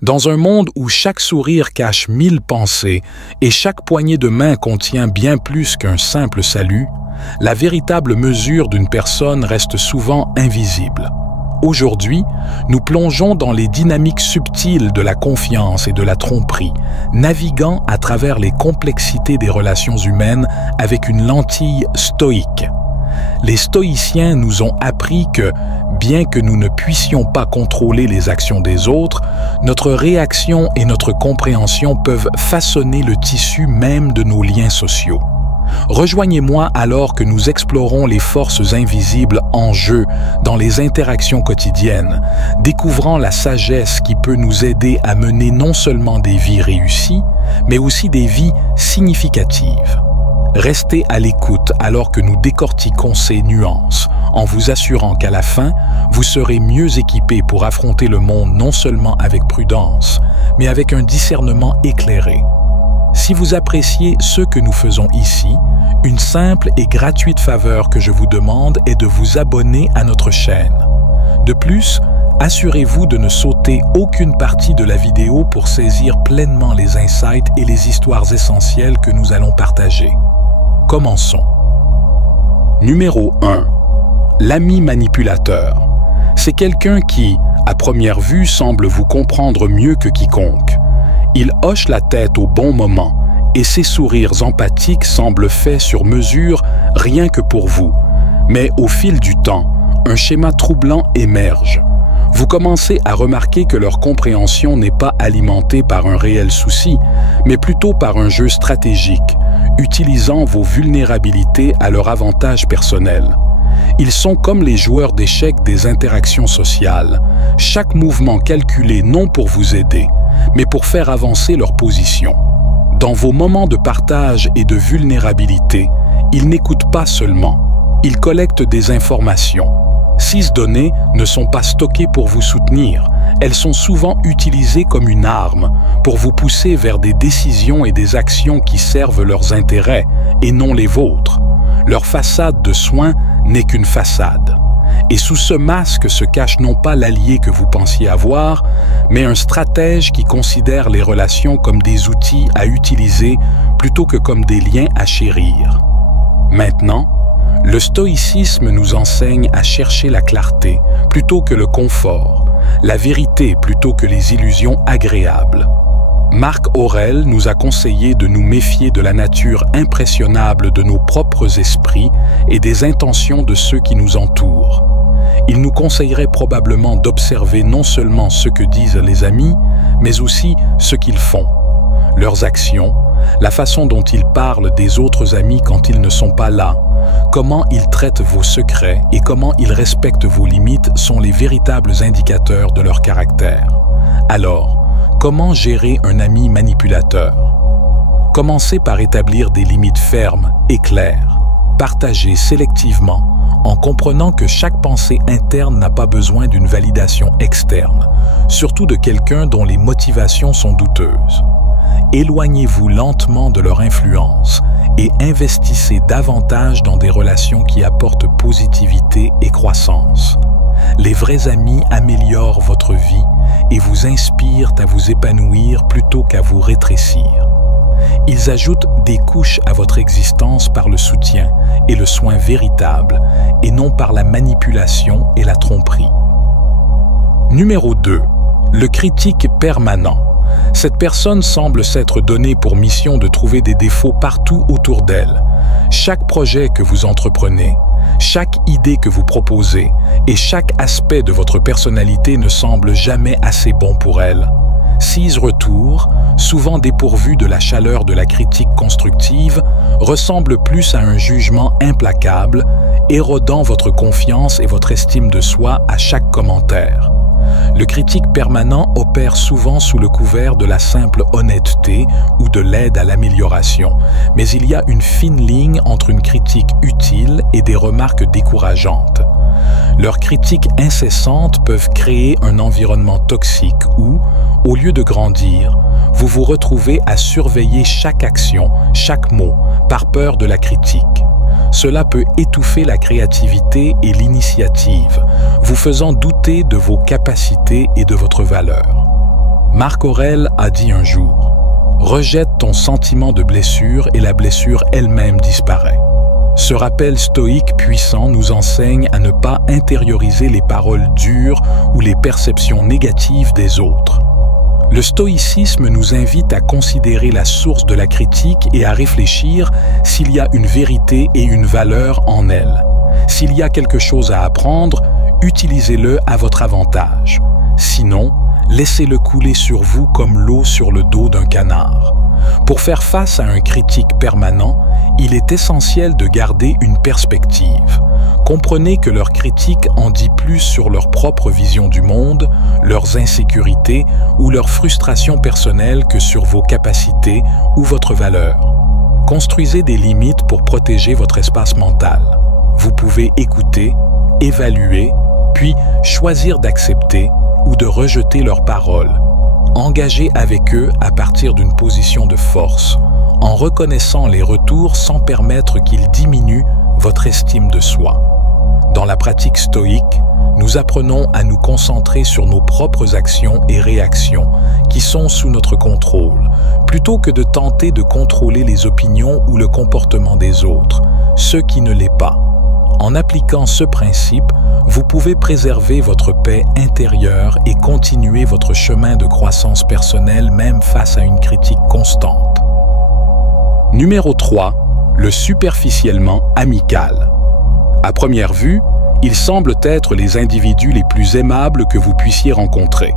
Dans un monde où chaque sourire cache 1000 pensées et chaque poignée de main contient bien plus qu'un simple salut, la véritable mesure d'une personne reste souvent invisible. Aujourd'hui, nous plongeons dans les dynamiques subtiles de la confiance et de la tromperie, naviguant à travers les complexités des relations humaines avec une lentille stoïque. Les stoïciens nous ont appris que, bien que nous ne puissions pas contrôler les actions des autres, notre réaction et notre compréhension peuvent façonner le tissu même de nos liens sociaux. Rejoignez-moi alors que nous explorons les forces invisibles en jeu dans les interactions quotidiennes, découvrant la sagesse qui peut nous aider à mener non seulement des vies réussies, mais aussi des vies significatives. Restez à l'écoute alors que nous décortiquons ces nuances, en vous assurant qu'à la fin, vous serez mieux équipé pour affronter le monde non seulement avec prudence, mais avec un discernement éclairé. Si vous appréciez ce que nous faisons ici, une simple et gratuite faveur que je vous demande est de vous abonner à notre chaîne. De plus, assurez-vous de ne sauter aucune partie de la vidéo pour saisir pleinement les insights et les histoires essentielles que nous allons partager. Commençons. Numéro 1. L'ami manipulateur. C'est quelqu'un qui, à première vue, semble vous comprendre mieux que quiconque. Il hoche la tête au bon moment et ses sourires empathiques semblent faits sur mesure rien que pour vous. Mais au fil du temps, un schéma troublant émerge. Vous commencez à remarquer que leur compréhension n'est pas alimentée par un réel souci, mais plutôt par un jeu stratégique, utilisant vos vulnérabilités à leur avantage personnel. Ils sont comme les joueurs d'échecs des interactions sociales, chaque mouvement calculé non pour vous aider, mais pour faire avancer leur position. Dans vos moments de partage et de vulnérabilité, ils n'écoutent pas seulement, ils collectent des informations. Ces données ne sont pas stockées pour vous soutenir, elles sont souvent utilisées comme une arme pour vous pousser vers des décisions et des actions qui servent leurs intérêts et non les vôtres. Leur façade de soin n'est qu'une façade. Et sous ce masque se cache non pas l'allié que vous pensiez avoir, mais un stratège qui considère les relations comme des outils à utiliser plutôt que comme des liens à chérir. Maintenant, le stoïcisme nous enseigne à chercher la clarté plutôt que le confort, la vérité plutôt que les illusions agréables. Marc Aurèle nous a conseillé de nous méfier de la nature impressionnable de nos propres esprits et des intentions de ceux qui nous entourent. Il nous conseillerait probablement d'observer non seulement ce que disent les amis, mais aussi ce qu'ils font, leurs actions, la façon dont ils parlent des autres amis quand ils ne sont pas là, comment ils traitent vos secrets et comment ils respectent vos limites sont les véritables indicateurs de leur caractère. Alors, comment gérer un ami manipulateur? Commencez par établir des limites fermes et claires. Partagez sélectivement en comprenant que chaque pensée interne n'a pas besoin d'une validation externe, surtout de quelqu'un dont les motivations sont douteuses. Éloignez-vous lentement de leur influence et investissez davantage dans des relations qui apportent positivité et croissance. Les vrais amis améliorent votre vie et vous inspirent à vous épanouir plutôt qu'à vous rétrécir. Ils ajoutent des couches à votre existence par le soutien et le soin véritable, et non par la manipulation et la tromperie. Numéro 2. Le critique permanent. Cette personne semble s'être donnée pour mission de trouver des défauts partout autour d'elle. Chaque projet que vous entreprenez, chaque idée que vous proposez et chaque aspect de votre personnalité ne semble jamais assez bon pour elle. Ces retours, souvent dépourvus de la chaleur de la critique constructive, ressemblent plus à un jugement implacable, érodant votre confiance et votre estime de soi à chaque commentaire. Le critique permanent opère souvent sous le couvert de la simple honnêteté ou de l'aide à l'amélioration, mais il y a une fine ligne entre une critique utile et des remarques décourageantes. Leurs critiques incessantes peuvent créer un environnement toxique où, au lieu de grandir, vous vous retrouvez à surveiller chaque action, chaque mot, par peur de la critique. Cela peut étouffer la créativité et l'initiative, vous faisant douter de vos capacités et de votre valeur. Marc Aurèle a dit un jour « Rejette ton sentiment de blessure et la blessure elle-même disparaît ». Ce rappel stoïque puissant nous enseigne à ne pas intérioriser les paroles dures ou les perceptions négatives des autres. Le stoïcisme nous invite à considérer la source de la critique et à réfléchir s'il y a une vérité et une valeur en elle. S'il y a quelque chose à apprendre, utilisez-le à votre avantage. Sinon, laissez-le couler sur vous comme l'eau sur le dos d'un canard. Pour faire face à un critique permanent, il est essentiel de garder une perspective. Comprenez que leur critique en dit plus sur leur propre vision du monde, leurs insécurités ou leurs frustrations personnelles que sur vos capacités ou votre valeur. Construisez des limites pour protéger votre espace mental. Vous pouvez écouter, évaluer, puis choisir d'accepter ou de rejeter leurs paroles. Engagez avec eux à partir d'une position de force, en reconnaissant les retours sans permettre qu'ils diminuent votre estime de soi. Dans la pratique stoïque, nous apprenons à nous concentrer sur nos propres actions et réactions qui sont sous notre contrôle, plutôt que de tenter de contrôler les opinions ou le comportement des autres, ce qui ne l'est pas. En appliquant ce principe, vous pouvez préserver votre paix intérieure et continuer votre chemin de croissance personnelle même face à une critique constante. Numéro 3. Le superficiellement amical. À première vue, ils semblent être les individus les plus aimables que vous puissiez rencontrer.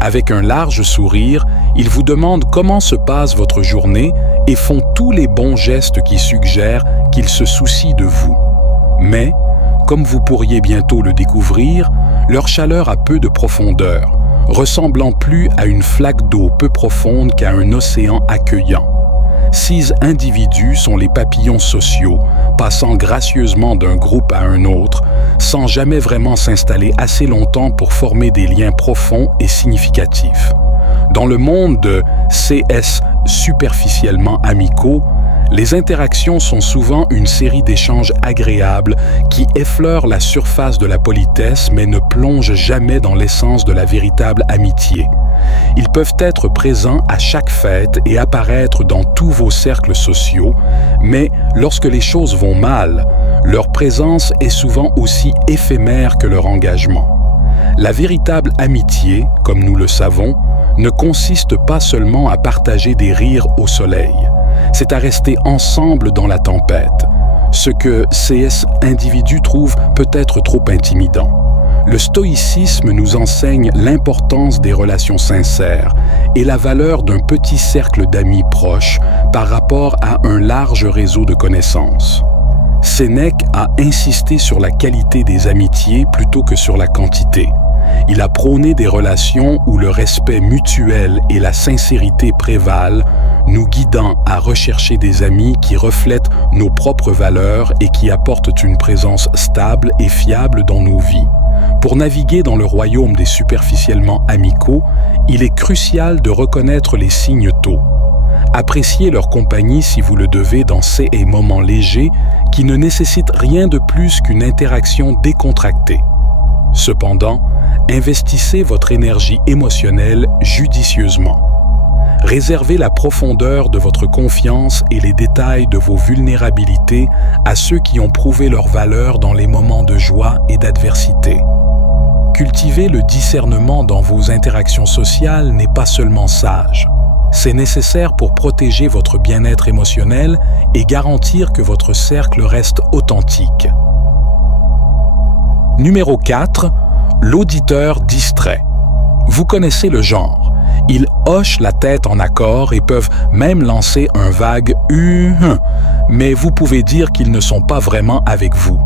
Avec un large sourire, ils vous demandent comment se passe votre journée et font tous les bons gestes qui suggèrent qu'ils se soucient de vous. Mais, comme vous pourriez bientôt le découvrir, leur chaleur a peu de profondeur, ressemblant plus à une flaque d'eau peu profonde qu'à un océan accueillant. 6 individus sont les papillons sociaux, passant gracieusement d'un groupe à un autre, sans jamais vraiment s'installer assez longtemps pour former des liens profonds et significatifs. Dans le monde de CS superficiellement amicaux, les interactions sont souvent une série d'échanges agréables qui effleurent la surface de la politesse mais ne plongent jamais dans l'essence de la véritable amitié. Ils peuvent être présents à chaque fête et apparaître dans tous vos cercles sociaux, mais lorsque les choses vont mal, leur présence est souvent aussi éphémère que leur engagement. La véritable amitié, comme nous le savons, ne consiste pas seulement à partager des rires au soleil. C'est à rester ensemble dans la tempête, ce que ces individus trouvent peut-être trop intimidant. Le stoïcisme nous enseigne l'importance des relations sincères et la valeur d'un petit cercle d'amis proches par rapport à un large réseau de connaissances. Sénèque a insisté sur la qualité des amitiés plutôt que sur la quantité. Il a prôné des relations où le respect mutuel et la sincérité prévalent, nous guidant à rechercher des amis qui reflètent nos propres valeurs et qui apportent une présence stable et fiable dans nos vies. Pour naviguer dans le royaume des superficiellement amicaux, il est crucial de reconnaître les signes tôt. Appréciez leur compagnie si vous le devez dans ces moments légers qui ne nécessitent rien de plus qu'une interaction décontractée. Cependant, investissez votre énergie émotionnelle judicieusement. Réservez la profondeur de votre confiance et les détails de vos vulnérabilités à ceux qui ont prouvé leur valeur dans les moments de joie et d'adversité. Cultiver le discernement dans vos interactions sociales n'est pas seulement sage. C'est nécessaire pour protéger votre bien-être émotionnel et garantir que votre cercle reste authentique. Numéro 4. L'auditeur distrait. Vous connaissez le genre. Ils hochent la tête en accord et peuvent même lancer un vague « mais vous pouvez dire qu'ils ne sont pas vraiment avec vous.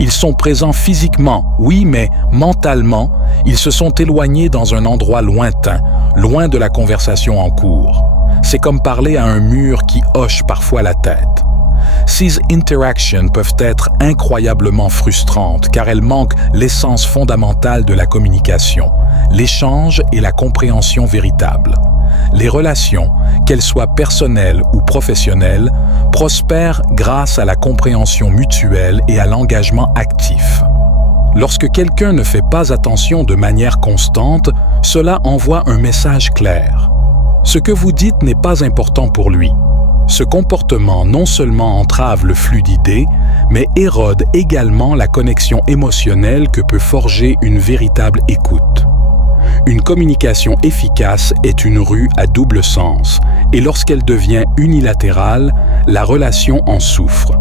Ils sont présents physiquement, oui, mais mentalement, ils se sont éloignés dans un endroit lointain, loin de la conversation en cours. C'est comme parler à un mur qui hoche parfois la tête. Ces interactions peuvent être incroyablement frustrantes car elles manquent l'essence fondamentale de la communication, l'échange et la compréhension véritable. Les relations, qu'elles soient personnelles ou professionnelles, prospèrent grâce à la compréhension mutuelle et à l'engagement actif. Lorsque quelqu'un ne fait pas attention de manière constante, cela envoie un message clair. Ce que vous dites n'est pas important pour lui. Ce comportement non seulement entrave le flux d'idées, mais érode également la connexion émotionnelle que peut forger une véritable écoute. Une communication efficace est une rue à double sens, et lorsqu'elle devient unilatérale, la relation en souffre.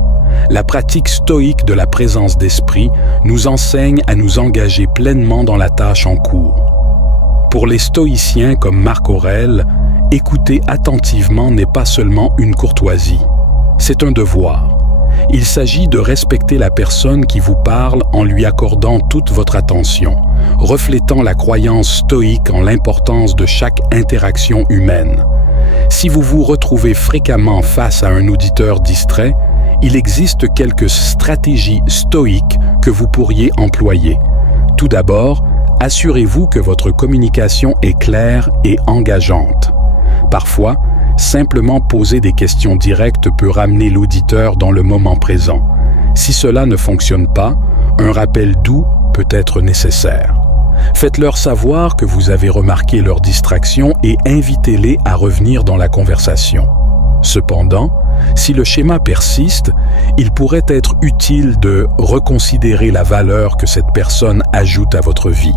La pratique stoïque de la présence d'esprit nous enseigne à nous engager pleinement dans la tâche en cours. Pour les stoïciens comme Marc Aurèle, écouter attentivement n'est pas seulement une courtoisie, c'est un devoir. Il s'agit de respecter la personne qui vous parle en lui accordant toute votre attention, reflétant la croyance stoïque en l'importance de chaque interaction humaine. Si vous vous retrouvez fréquemment face à un auditeur distrait, il existe quelques stratégies stoïques que vous pourriez employer. Tout d'abord, assurez-vous que votre communication est claire et engageante. Parfois, simplement poser des questions directes peut ramener l'auditeur dans le moment présent. Si cela ne fonctionne pas, un rappel doux peut être nécessaire. Faites-leur savoir que vous avez remarqué leur distraction et invitez-les à revenir dans la conversation. Cependant, si le schéma persiste, il pourrait être utile de reconsidérer la valeur que cette personne ajoute à votre vie.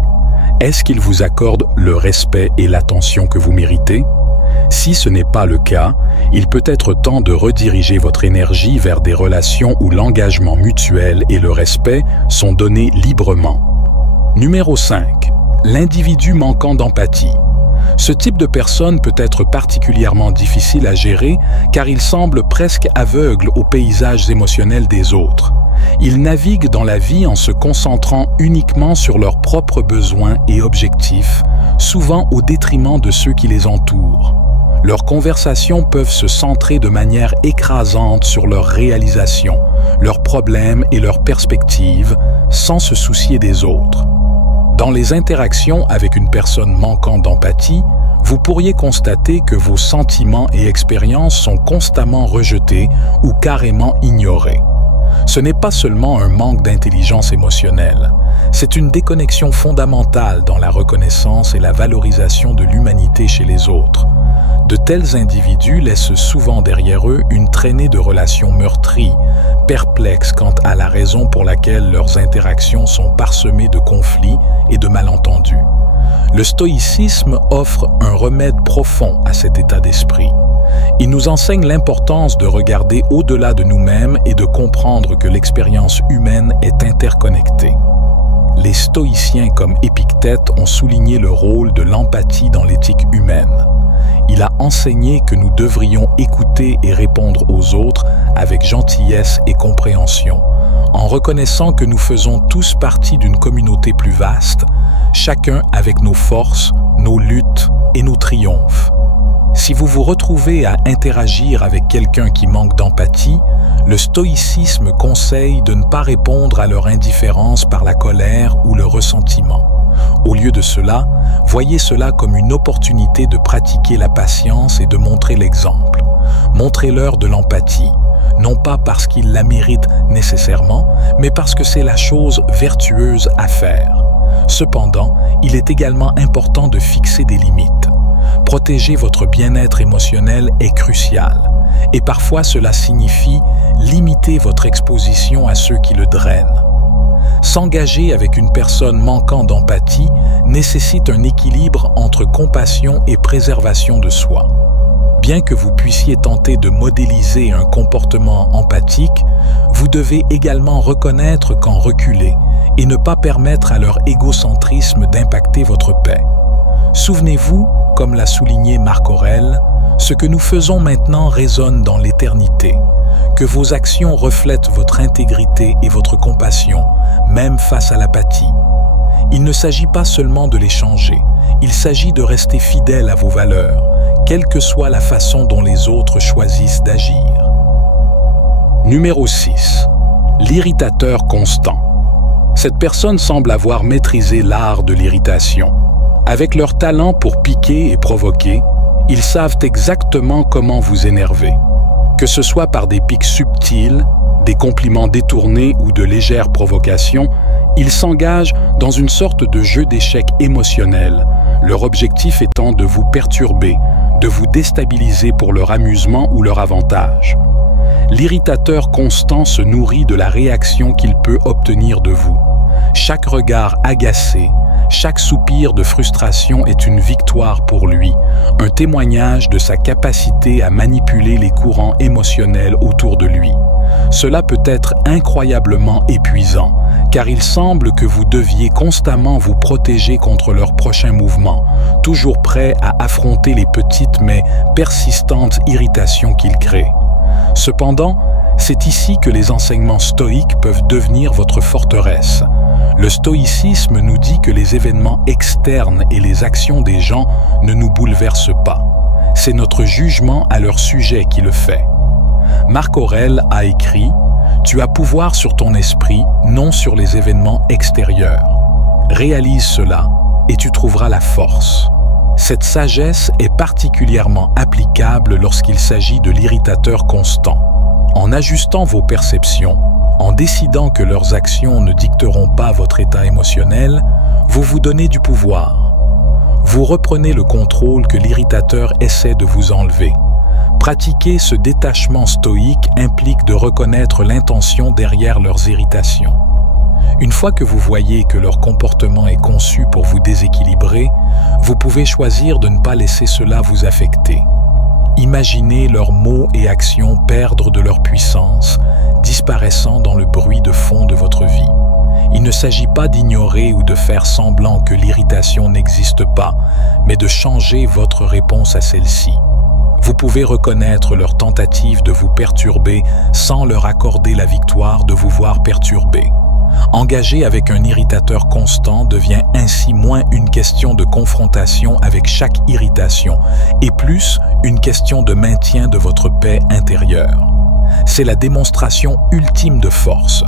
Est-ce qu'il vous accorde le respect et l'attention que vous méritez? Si ce n'est pas le cas, il peut être temps de rediriger votre énergie vers des relations où l'engagement mutuel et le respect sont donnés librement. Numéro 5. L'individu manquant d'empathie. Ce type de personne peut être particulièrement difficile à gérer car il semble presque aveugle aux paysages émotionnels des autres. Ils naviguent dans la vie en se concentrant uniquement sur leurs propres besoins et objectifs, souvent au détriment de ceux qui les entourent. Leurs conversations peuvent se centrer de manière écrasante sur leurs réalisations, leurs problèmes et leurs perspectives, sans se soucier des autres. Dans les interactions avec une personne manquant d'empathie, vous pourriez constater que vos sentiments et expériences sont constamment rejetés ou carrément ignorés. Ce n'est pas seulement un manque d'intelligence émotionnelle, c'est une déconnexion fondamentale dans la reconnaissance et la valorisation de l'humanité chez les autres. De tels individus laissent souvent derrière eux une traînée de relations meurtries, perplexes quant à la raison pour laquelle leurs interactions sont parsemées de conflits et de malentendus. Le stoïcisme offre un remède profond à cet état d'esprit. Il nous enseigne l'importance de regarder au-delà de nous-mêmes et de comprendre que l'expérience humaine est interconnectée. Les stoïciens comme Épictète ont souligné le rôle de l'empathie dans l'éthique humaine. Il a enseigné que nous devrions écouter et répondre aux autres avec gentillesse et compréhension, en reconnaissant que nous faisons tous partie d'une communauté plus vaste, chacun avec nos forces, nos luttes et nos triomphes. Si vous vous retrouvez à interagir avec quelqu'un qui manque d'empathie, le stoïcisme conseille de ne pas répondre à leur indifférence par la colère ou le ressentiment. Au lieu de cela, voyez cela comme une opportunité de pratiquer la patience et de montrer l'exemple. Montrez-leur de l'empathie, non pas parce qu'ils la méritent nécessairement, mais parce que c'est la chose vertueuse à faire. Cependant, il est également important de fixer des limites. Protéger votre bien-être émotionnel est crucial, et parfois cela signifie limiter votre exposition à ceux qui le drainent. S'engager avec une personne manquant d'empathie nécessite un équilibre entre compassion et préservation de soi. Bien que vous puissiez tenter de modéliser un comportement empathique, vous devez également reconnaître quand reculer et ne pas permettre à leur égocentrisme d'impacter votre paix. Souvenez-vous, comme l'a souligné Marc Aurèle, ce que nous faisons maintenant résonne dans l'éternité, que vos actions reflètent votre intégrité et votre compassion, même face à l'apathie. Il ne s'agit pas seulement de les changer, il s'agit de rester fidèle à vos valeurs, quelle que soit la façon dont les autres choisissent d'agir. Numéro 6. L'irritateur constant. Cette personne semble avoir maîtrisé l'art de l'irritation. Avec leur talent pour piquer et provoquer, ils savent exactement comment vous énerver. Que ce soit par des piques subtiles, des compliments détournés ou de légères provocations, Ils s'engagent dans une sorte de jeu d'échecs émotionnel, leur objectif étant de vous perturber, de vous déstabiliser pour leur amusement ou leur avantage. L'irritateur constant se nourrit de la réaction qu'il peut obtenir de vous. Chaque regard agacé, chaque soupir de frustration est une victoire pour lui, un témoignage de sa capacité à manipuler les courants émotionnels autour de lui. Cela peut être incroyablement épuisant, car il semble que vous deviez constamment vous protéger contre leurs prochains mouvements, toujours prêt à affronter les petites mais persistantes irritations qu'ils créent. Cependant, c'est ici que les enseignements stoïques peuvent devenir votre forteresse. Le stoïcisme nous dit que les événements externes et les actions des gens ne nous bouleversent pas. C'est notre jugement à leur sujet qui le fait. Marc Aurèle a écrit « Tu as pouvoir sur ton esprit, non sur les événements extérieurs. Réalise cela et tu trouveras la force. » Cette sagesse est particulièrement applicable lorsqu'il s'agit de l'irritateur constant. En ajustant vos perceptions, en décidant que leurs actions ne dicteront pas votre état émotionnel, vous vous donnez du pouvoir. Vous reprenez le contrôle que l'irritateur essaie de vous enlever. Pratiquer ce détachement stoïque implique de reconnaître l'intention derrière leurs irritations. Une fois que vous voyez que leur comportement est conçu pour vous déséquilibrer, vous pouvez choisir de ne pas laisser cela vous affecter. Imaginez leurs mots et actions perdre de leur puissance, disparaissant dans le bruit de fond de votre vie. Il ne s'agit pas d'ignorer ou de faire semblant que l'irritation n'existe pas, mais de changer votre réponse à celle-ci. Vous pouvez reconnaître leur tentative de vous perturber sans leur accorder la victoire de vous voir perturbé. Engager avec un irritateur constant devient ainsi moins une question de confrontation avec chaque irritation et plus une question de maintien de votre paix intérieure. C'est la démonstration ultime de force.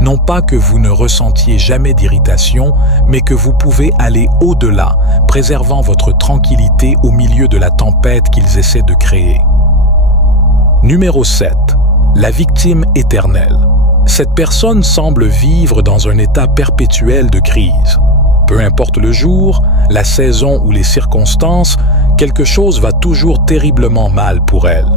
Non pas que vous ne ressentiez jamais d'irritation, mais que vous pouvez aller au-delà, préservant votre tranquillité au milieu de la tempête qu'ils essaient de créer. Numéro 7. La victime éternelle. Cette personne semble vivre dans un état perpétuel de crise. Peu importe le jour, la saison ou les circonstances, quelque chose va toujours terriblement mal pour elle.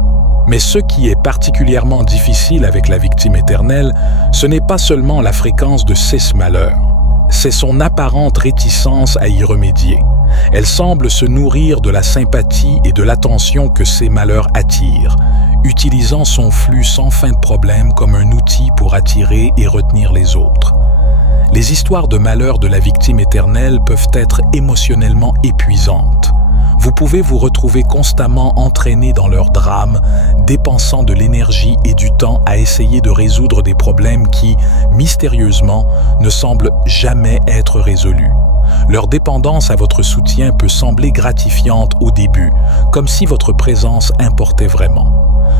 Mais ce qui est particulièrement difficile avec la victime éternelle, ce n'est pas seulement la fréquence de ses malheurs, c'est son apparente réticence à y remédier. Elle semble se nourrir de la sympathie et de l'attention que ces malheurs attirent, utilisant son flux sans fin de problèmes comme un outil pour attirer et retenir les autres. Les histoires de malheur de la victime éternelle peuvent être émotionnellement épuisantes. Vous pouvez vous retrouver constamment entraîné dans leurs drames, dépensant de l'énergie et du temps à essayer de résoudre des problèmes qui, mystérieusement, ne semblent jamais être résolus. Leur dépendance à votre soutien peut sembler gratifiante au début, comme si votre présence importait vraiment.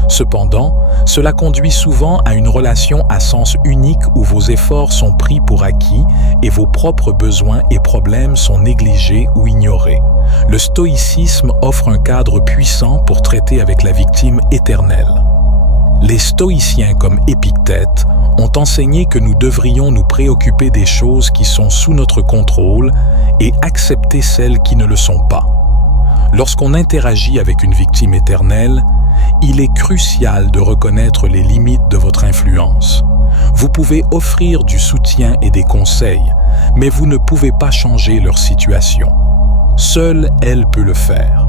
Cependant, cela conduit souvent à une relation à sens unique où vos efforts sont pris pour acquis et vos propres besoins et problèmes sont négligés ou ignorés. Le stoïcisme offre un cadre puissant pour traiter avec la victime éternelle. Les stoïciens comme Épictète ont enseigné que nous devrions nous préoccuper des choses qui sont sous notre contrôle et accepter celles qui ne le sont pas. Lorsqu'on interagit avec une victime éternelle, il est crucial de reconnaître les limites de votre influence. Vous pouvez offrir du soutien et des conseils, mais vous ne pouvez pas changer leur situation. Seule elle peut le faire.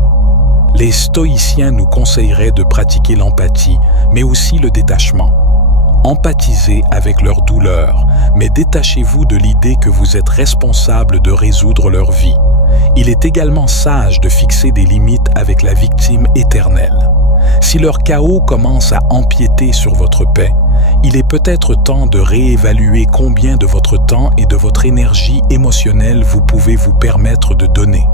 Les stoïciens nous conseilleraient de pratiquer l'empathie, mais aussi le détachement. Empathisez avec leur douleur, mais détachez-vous de l'idée que vous êtes responsable de résoudre leur vie. Il est également sage de fixer des limites avec la victime éternelle. Si leur chaos commence à empiéter sur votre paix, il est peut-être temps de réévaluer combien de votre temps et de votre énergie émotionnelle vous pouvez vous permettre de donner.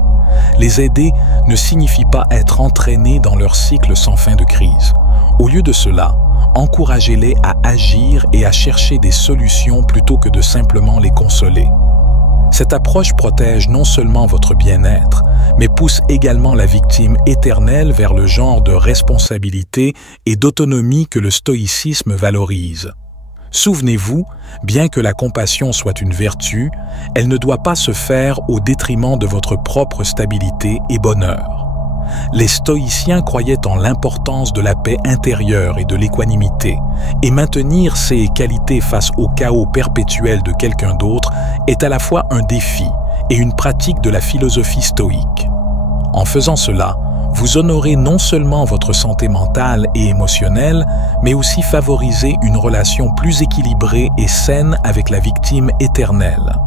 Les aider ne signifie pas être entraînés dans leur cycle sans fin de crise. Au lieu de cela, encouragez-les à agir et à chercher des solutions plutôt que de simplement les consoler. Cette approche protège non seulement votre bien-être, mais pousse également la victime éternelle vers le genre de responsabilité et d'autonomie que le stoïcisme valorise. Souvenez-vous, bien que la compassion soit une vertu, elle ne doit pas se faire au détriment de votre propre stabilité et bonheur. Les stoïciens croyaient en l'importance de la paix intérieure et de l'équanimité, et maintenir ces qualités face au chaos perpétuel de quelqu'un d'autre est à la fois un défi et une pratique de la philosophie stoïque. En faisant cela, vous honorez non seulement votre santé mentale et émotionnelle, mais aussi favorisez une relation plus équilibrée et saine avec la victime éternelle.